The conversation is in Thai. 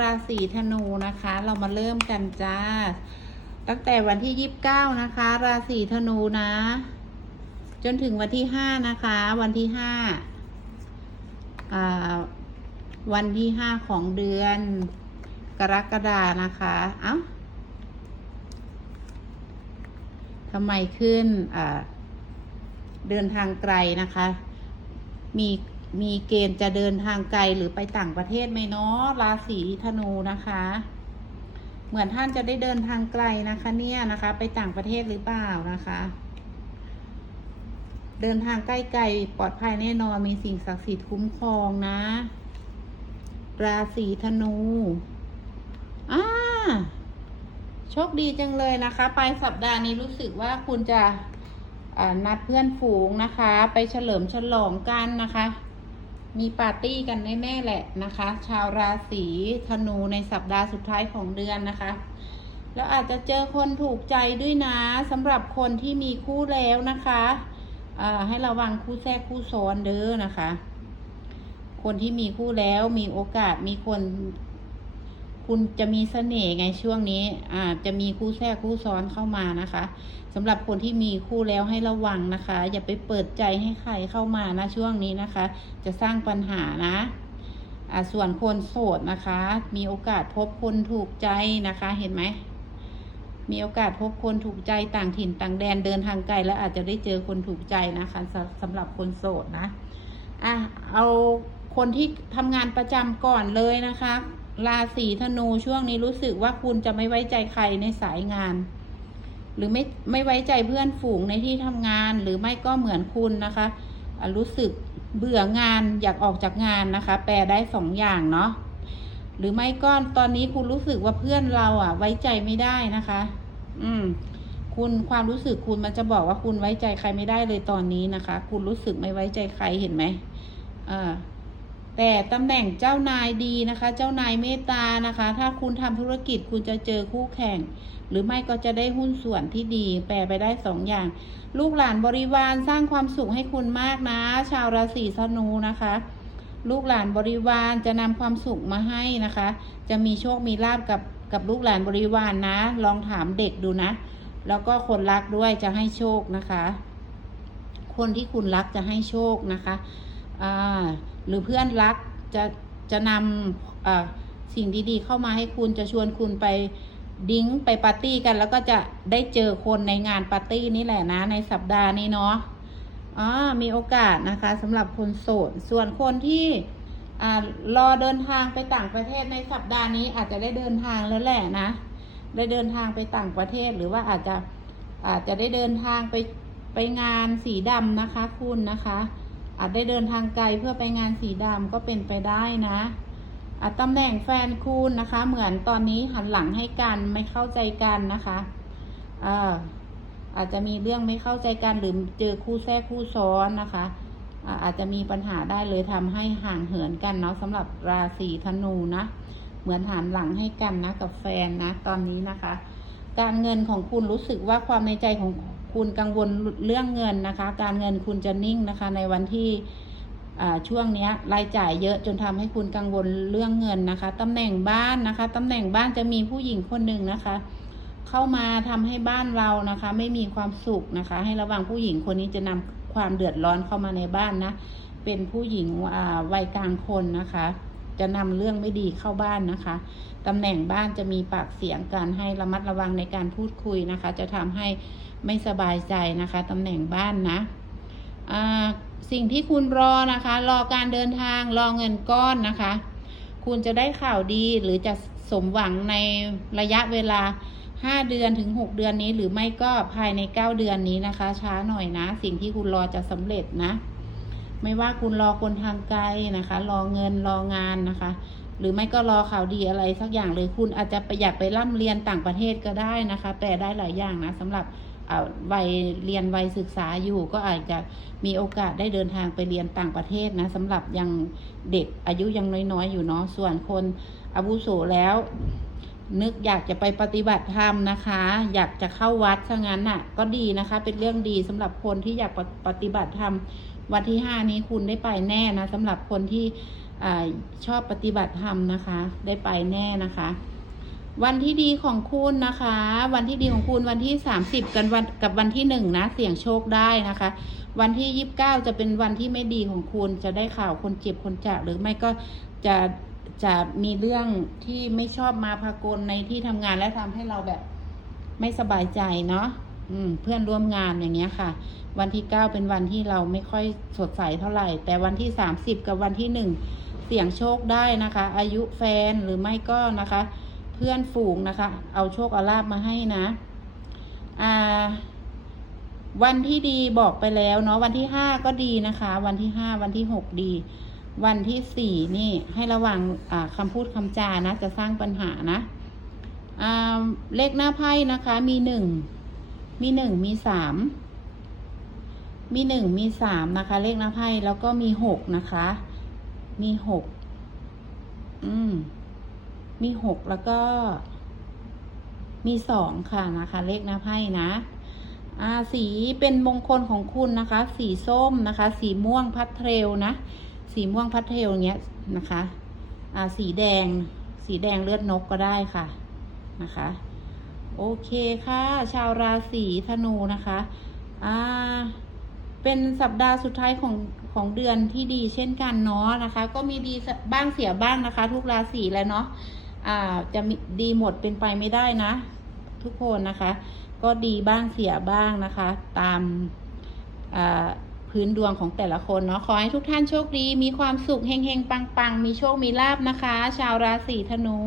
ราศีธนูนะคะ เรามาเริ่มกันจ้า ตั้งแต่วันที่ยี่สิบเก้านะคะ ราศีธนูนะ จนถึงวันที่ห้านะคะ วันที่ห้าวันที่ห้าของเดือน กรกฎานะคะเอ้าทำไมขึ้นเดินทางไกลนะคะ มี มีเกณฑ์จะเดินทางไกลหรือไปต่างประเทศไหมเนาะราศีธนูนะคะ เหมือนท่านจะได้เดินทางไกลนะคะ เนี่ยนะคะ ไปต่างประเทศหรือเปล่านะคะ เดินทางใกล้ๆปลอดภัยแน่นอนมีสิ่งศักดิ์สิทธิ์คุ้มครองนะ ราศีธนูอ่าโชคดีจังเลยนะคะปลายสัปดาห์นี้รู้สึกว่าคุณจะนัดเพื่อนฝูงนะคะ ไปเฉลิมฉลองกันนะคะ มีปาร์ตี้กันแน่ๆแหละนะคะ ชาวราศีธนูในสัปดาห์สุดท้ายของเดือนนะคะ แล้วอาจจะเจอคนถูกใจด้วยนะสำหรับคนที่มีคู่แล้วนะคะอ่าให้ระวังคู่แทรกคู่ซ้อนเด้อนะคะ คนที่มีคู่แล้วมีโอกาสมีคน คุณจะมีเสน่ห์ไงช่วงนี้อาจจะมีคู่แทรกคู่ซ้อนเข้ามานะคะสำหรับคนที่มีคู่แล้วให้ระวังนะคะ อย่าไปเปิดใจให้ใครเข้ามานะช่วงนี้นะคะ จะสร้างปัญหานะอ่าส่วนคนโสดนะคะ มีโอกาสพบคนถูกใจนะคะเห็นไหมมีโอกาสพบคนถูกใจต่างถิ่นต่างแดนเดินทางไกลแล้วอาจจะได้เจอคนถูกใจนะคะสำสำหรับคนโสดนะอะเอาคนที่ทำงานประจำก่อนเลยนะคะ ราศีธนูช่วงนี้รู้สึกว่าคุณจะไม่ไว้ใจใครในสายงาน หรือไม่ไม่ไว้ใจเพื่อนฝูงในที่ทำงาน หรือไม่ก็เหมือนคุณนะคะอะรู้สึกเบื่องานอยากออกจากงานนะคะ แปลได้สองอย่างเนาะหรือไม่ก็ตอนนี้คุณรู้สึกว่าเพื่อนเราอะ ไว้ใจไม่ได้นะคะ อืม คุณความรู้สึกคุณมันจะบอกว่าคุณไว้ใจใครไม่ได้เลยตอนนี้นะคะ คุณรู้สึกไม่ไว้ใจใครเห็นไหมอ่า แต่ตำแหน่งเจ้านายดีนะคะ เจ้านายเมตตานะคะ ถ้าคุณทำธุรกิจคุณจะเจอคู่แข่ง หรือไม่ก็จะได้หุ้นส่วนที่ดี แปลไปได้สองอย่าง ลูกหลานบริวารสร้างความสุขให้คุณมากนะ ชาวราศีธนูนะคะ ลูกหลานบริวารจะนำความสุขมาให้นะคะ จะมีโชคมีลาบกับกับลูกหลานบริวารนนะ ลองถามเด็กดูนะ แล้วก็คนรักด้วยจะให้โชคนะคะ คนที่คุณรักจะให้โชคนะคะอ่า หรือเพื่อนรักจะจะนำสิ่งดีๆ เข้ามาให้คุณจะชวนคุณไปดิ้งไปปาร์ตี้กัน แล้วก็จะได้เจอคนในงานปาร์ตี้นี่แหละนะในสัปดาห์นี้เนาะอ่ามีโอกาสนะคะสำหรับคนโสดส่วนคนที่อ่ารอเดินทางไปต่างประเทศในสัปดาห์นี้อาจจะได้เดินทางแล้วแหละนะ ได้เดินทางไปต่างประเทศหรือว่าอาจจะอาจจะได้เดินทางไปไปงานสีดำนะคะ คุณนะคะ อาจได้เดินทางไกลเพื่อไปงานสีดำก็เป็นไปได้นะอะตำแหน่งแฟนคุณนะคะ เหมือนตอนนี้หันหลังให้กันไม่เข้าใจกันนะคะอ่ออาจจะมีเรื่องไม่เข้าใจกันหรือเจอคู่แทรกคู่ซ้อนนะคะอะอาจจะมีปัญหาได้เลยทำให้ห่างเหินกันเนาะสำหรับราศีธนูนะเหมือนหันหลังให้กันนะกับแฟนนะ ตอนนี้นะคะ การเงินของคุณรู้สึกว่าความในใจของ คุณกังวลเรื่องเงินนะคะ การเงินคุณจะนิ่งนะคะ ในวันที่ช่วงนี้รายจ่ายเยอะจนทำให้คุณกังวลเรื่องเงินนะคะตำแหน่งบ้านนะคะตำแหน่งบ้านจะมีผู้หญิงคนหนึ่งนะคะ เข้ามาทำให้บ้านเรานะคะ ไม่มีความสุขนะคะ ให้ระวังผู้หญิงคนนี้จะนำความเดือดร้อนเข้ามาในบ้านนะ เป็นผู้หญิงวัยกลางคนนะคะ จะนำเรื่องไม่ดีเข้าบ้านนะคะตำแหน่งบ้านจะมีปากเสียงกันให้ระมัดระวังในการพูดคุยนะคะ จะทำให้ไม่สบายใจนะคะตำแหน่งบ้านนะสิ่งที่คุณรอนะคะ รอการเดินทางรอเงินก้อนนะคะ คุณจะได้ข่าวดีหรือจะสมหวังในระยะเวลา5เดือนถึง6เดือนนี้หรือไม่ก็ภายใน9เดือนนี้นะคะ ช้าหน่อยนะ สิ่งที่คุณรอจะสำเร็จนะ ไม่ว่าคุณรอคนทางไกลนะคะ รอเงินรองานนะคะ หรือไม่ก็รอข่าวดีอะไรสักอย่างเลยคุณอาจจะไปอยากไปร่ำเรียนต่างประเทศก็ได้นะคะ แปลได้หลายอย่างนะสำหรับวัยเรียนวัยศึกษาอยู่ก็อาจจะมีโอกาสได้เดินทางไปเรียนต่างประเทศนะสำหรับยังเด็กอายุยังน้อยๆ อยู่เนาะส่วนคนอาวุโสแล้ว นึกอยากจะไปปฏิบัติธรรมนะคะ อยากจะเข้าวัดซะงั้นน่ะ ก็ดีนะคะ เป็นเรื่องดีสำหรับคนที่อยากปฏิบัติธรรมวันที่ห้านี้คุณได้ไปแน่นะสำหรับคนที่อชอบปฏิบัติธรรมนะคะ ได้ไปแน่นะคะ วันที่ดีของคุณนะคะ วันที่ดีของคุณวันที่30กันวันกับวันที่หนึ่งนะ เสี่ยงโชคได้นะคะ วันที่29จะเป็นวันที่ไม่ดีของคุณจะได้ข่าวคนเจ็บคนจากหรือไม่ก็จะ จะมีเรื่องที่ไม่ชอบมาพากลในที่ทำงานและทำให้เราแบบไม่สบายใจเนาะอืม เพื่อนร่วมงานอย่างเงี้ยค่ะ วันที่9เป็นวันที่เราไม่ค่อยสดใสเท่าไหร่ แต่วันที่30กับวันที่หนึ่งเสี่ยงโชคได้นะคะ อายุแฟนหรือไม่ก็นะคะ เพื่อนฝูงนะคะ เอาโชคเอาลาบมาให้นะ อ่า วันที่ดีบอกไปแล้วเนาะวันที่ห้าก็ดีนะคะ วันที่ห้าวันที่หกดี วันที่สี่นี่ให้ระวังอ่าคำพูดคำจานะ จะสร้างปัญหานะเลขหน้าไพ่นะคะมีหนึ่งมีหนึ่งมีสามมีหนึ่งมีสามนะคะ เลขหน้าไพ่แล้วก็มีหกนะคะ มีหกอืมมีหกแล้วก็ มีสองค่ะนะคะ เลขหน้าไพ่นะอาสีเป็นมงคลของคุณนะคะ สีส้มนะคะ สีม่วงพัดเทรลนะ สีม่วงพัดเทรลเนี้ยนะคะ อ่าสีแดง สีแดงเลือดนกก็ได้ค่ะนะคะ โอเคค่ะ ชาวราศีธนูนะคะอ่าเป็นสัปดาห์สุดท้ายของของเดือนที่ดีเช่นกันเนาะนะคะ ก็มีดีบ้างเสียบ้างนะคะ ทุกราศีแล้วเนาะอ่าจะมีดีหมดเป็นไปไม่ได้นะ ทุกคนนะคะ ก็ดีบ้างเสียบ้างนะคะ ตามอ่า พื้นดวงของแต่ละคนเนาะขอให้ทุกท่านโชคดี มีความสุขเฮงๆ ปังๆ มีโชคมีลาบนะคะ ชาวราศีธนู